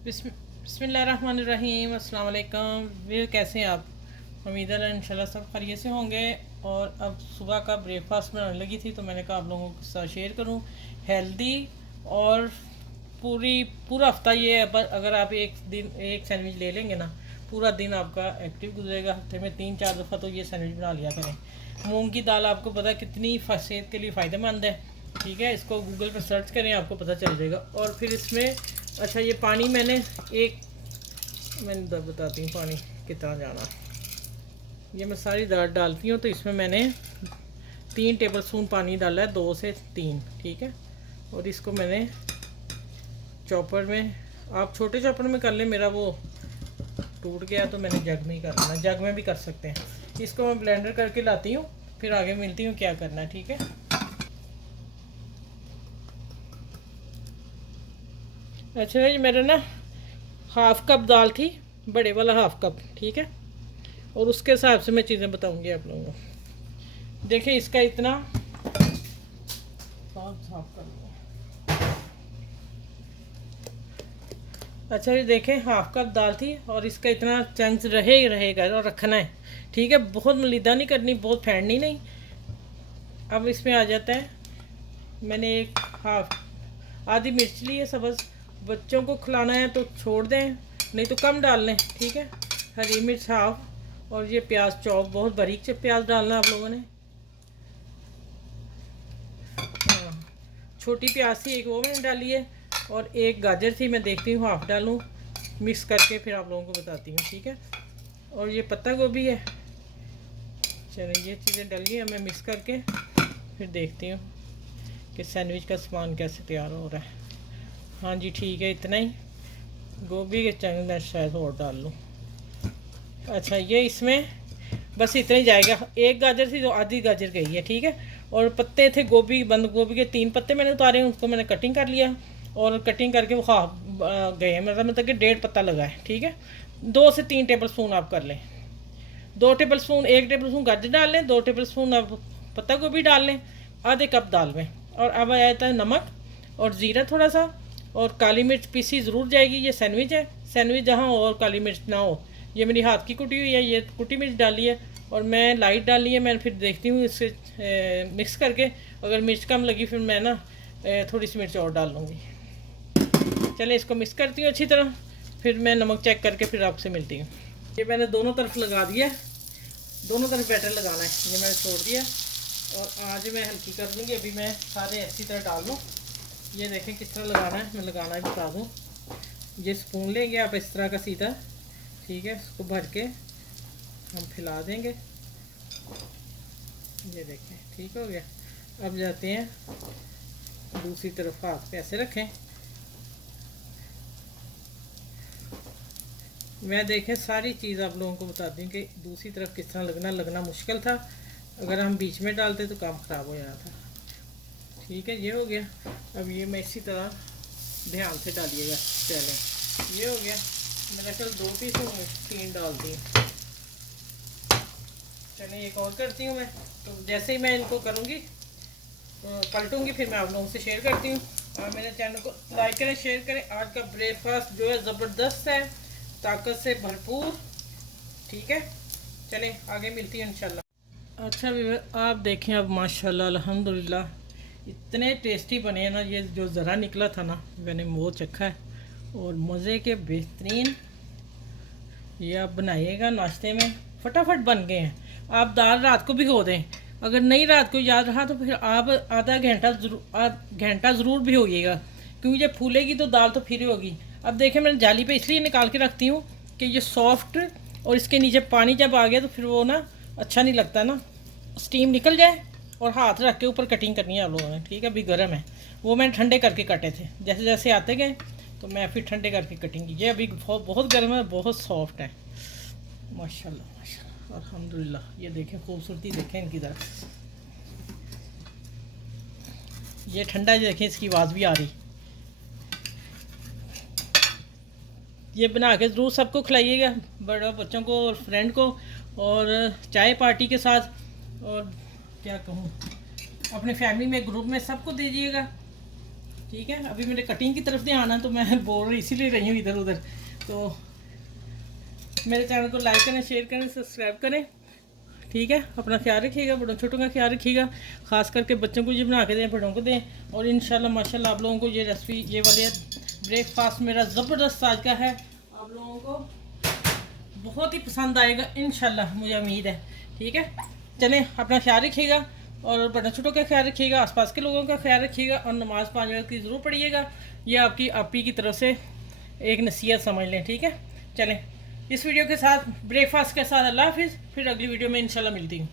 बिस्मिल्लाहिर्रहमानिर्रहीम, अस्सलाम वालेकुम। वे कैसे हैं आप? उम्मीद है इंशाल्लाह सब खैरियत से होंगे। और अब सुबह का ब्रेकफास्ट बनाने लगी थी तो मैंने कहा आप लोगों के साथ शेयर करूं हेल्दी। और पूरा हफ्ता ये है, पर अगर आप एक दिन एक सैंडविच ले लेंगे ना, पूरा दिन आपका एक्टिव गुजरेगा। हफ्ते में 3-4 दफ़ा तो ये सैंडविच बना लिया करें। मूंग की दाल आपको पता है कितनी सेहत के लिए फ़ायदेमंद है। ठीक है, इसको गूगल पर सर्च करें, आपको पता चल जाएगा। और फिर इसमें अच्छा ये पानी मैंने बताती हूँ पानी कितना जाना। ये मैं सारी दाल डालती हूँ तो इसमें मैंने 3 टेबल स्पून पानी डाला है, 2 से 3। ठीक है, और इसको मैंने चॉपर में, आप छोटे चॉपर में कर लें, मेरा वो टूट गया तो मैंने जग में ही कर लेना, जग में भी कर सकते हैं। इसको मैं ब्लेंडर करके लाती हूँ, फिर आगे मिलती हूँ क्या करना है। ठीक है, अच्छा जी, मेरा ना हाफ़ कप दाल थी, बड़े वाला हाफ़ कप। ठीक है, और उसके हिसाब से मैं चीज़ें बताऊंगी आप लोगों को। देखिए इसका इतना साफ कर लूँ। अच्छा ये देखें, हाफ़ कप दाल थी और इसका इतना चंक्स रहेगा और रखना है। ठीक है, बहुत मलीदा नहीं करनी, बहुत फैंडनी नहीं। अब इसमें आ जाता है, मैंने एक आधी मिर्च ली है सब्ज़। बच्चों को खिलाना है तो छोड़ दें, नहीं तो कम डाल लें। ठीक है, हरी मिर्च हाफ, और ये प्याज चॉप, बहुत बारीक से प्याज डालना आप लोगों ने। हाँ, छोटी प्याज थी एक, वो मैंने डाली है। और एक गाजर थी, मैं देखती हूँ हाफ डालूँ, मिक्स करके फिर आप लोगों को बताती हूँ। ठीक है, और ये पत्ता गोभी है। चलिए ये चीज़ें डल गई, मैं मिक्स करके फिर देखती हूँ कि सैंडविच का सामान कैसे तैयार हो रहा है। हाँ जी ठीक है, इतना ही। गोभी के चंग मैं शायद और डाल लूँ। अच्छा ये इसमें बस इतना ही जाएगा। एक गाजर थी तो आधी गाजर गई है। ठीक है, और पत्ते थे गोभी, बंद गोभी के 3 पत्ते मैंने उतारे हैं, उसको मैंने कटिंग कर लिया। और कटिंग करके वो गए हैं, मतलब कि 1.5 पत्ता लगा है। ठीक है, 2 से 3 टेबल स्पून आप कर लें। 2 टेबल स्पून, 1 टेबल स्पून गाजर डाल लें, 2 टेबल स्पून आप पत्ता गोभी डाल लें, आधे कप दाल में। और अब आ जाता है नमक और ज़ीरा थोड़ा सा, और काली मिर्च पीसी ज़रूर जाएगी। ये सैंडविच है, सैंडविच जहाँ हो और काली मिर्च ना हो। ये मेरी हाथ की कुटी हुई है, ये कुटी मिर्च डाली है और मैं लाइट डाली है। मैं फिर देखती हूँ इससे मिक्स करके, अगर मिर्च कम लगी फिर मैं ना थोड़ी सी मिर्च और डाल लूँगी। चले इसको मिक्स करती हूँ अच्छी तरह, फिर मैं नमक चेक करके फिर आपसे मिलती हूँ। ये मैंने दोनों तरफ लगा दिया, दोनों तरफ बैटर लगाना है, ये मैंने छोड़ दिया। और आज मैं हल्की कर लूँगी, अभी मैं सारे अच्छी तरह डाल दूँ। ये देखें किस तरह लगाना है, मैं लगाना ही बता दूँ। ये स्पून लेंगे आप इस तरह का सीधा। ठीक है, इसको भर के हम फैला देंगे। ये देखें ठीक हो गया। अब जाते हैं दूसरी तरफ, हाथ पे ऐसे रखें। मैं देखें सारी चीज़ आप लोगों को बताती हूँ कि दूसरी तरफ किस तरह लगना मुश्किल था। अगर हम बीच में डालते तो काम ख़राब हो जाना था। ठीक है, ये हो गया। अब ये मैं इसी तरह ध्यान से डालिएगा। चलें ये हो गया, मेरा कल 2 पीस होंगे, 3 डालती हूँ। चलें एक और करती हूँ मैं। तो जैसे ही मैं इनको करूँगी पलटूँगी, फिर मैं आप लोगों से शेयर करती हूँ। और मेरे चैनल को लाइक करें, शेयर करें। आज का ब्रेकफास्ट जो है ज़बरदस्त है, ताकत से भरपूर। ठीक है, चलें आगे मिलती है इंशाल्लाह। अच्छा व्यूअर, आप देखें अब माशाल्लाह अल्हम्दुलिल्लाह इतने टेस्टी बने हैं ना। ये जो ज़रा निकला था ना, मैंने वो चखा है और मज़े के बेहतरीन। ये आप बनाइएगा नाश्ते में, फटाफट बन गए हैं। आप दाल रात को भिगो दें, अगर नहीं रात को याद रहा तो फिर आप आधा घंटा ज़रूर भिगोइएगा, क्योंकि जब फूलेगी तो दाल तो फिर होगी। अब देखें मैंने जाली पे इसलिए निकाल के रखती हूँ कि ये सॉफ्ट, और इसके नीचे पानी जब आ गया तो फिर वो ना अच्छा नहीं लगता ना, स्टीम निकल जाए। और हाथ रख के ऊपर कटिंग करनी है आप लोगों ने। ठीक है, अभी गर्म है, वो मैंने ठंडे करके काटे थे। जैसे जैसे आते गए तो मैं फिर ठंडे करके कटिंग की। ये अभी बहुत गर्म है, बहुत सॉफ्ट है। माशाल्लाह माशाल्लाह अल्हम्दुलिल्लाह। ये देखें खूबसूरती, देखें इनकी तरफ। ये ठंडा देखें, इसकी आवाज़ भी आ रही। ये बना के ज़रूर सबको खिलाइएगा, बड़े बच्चों को और फ्रेंड को, और चाय पार्टी के साथ, और क्या कहूँ, अपने फैमिली में ग्रुप में सबको दीजिएगा। ठीक है। अभी मेरे कटिंग की तरफ ध्यान है तो मैं बोल रही इसीलिए रही हूँ इधर उधर। तो मेरे चैनल को लाइक करें, शेयर करें, सब्सक्राइब करें, ठीक है। अपना ख्याल रखिएगा, बड़ों छोटों का ख्याल रखिएगा, ख़ास करके बच्चों को ये बना के दें, बड़ों को दें। और इंशाल्लाह माशाल्लाह आप लोगों को ये रेसिपी, ये वाले ब्रेकफास्ट मेरा ज़बरदस्त आज का है, आप लोगों को बहुत ही पसंद आएगा इंशाल्लाह, मुझे उम्मीद है, ठीक है। चलें, अपना ख्याल रखिएगा और बड़ों छोटों का ख्याल रखिएगा, आसपास के लोगों का ख्याल रखिएगा और नमाज़ 5 वक्त की ज़रूर पढ़िएगा। ये आपकी आपी की तरफ से एक नसीहत समझ लें, ठीक है। चलें, इस वीडियो के साथ, ब्रेकफास्ट के साथ अल्लाह हाफिज़। फिर अगली वीडियो में इंशाल्लाह मिलती हूँ।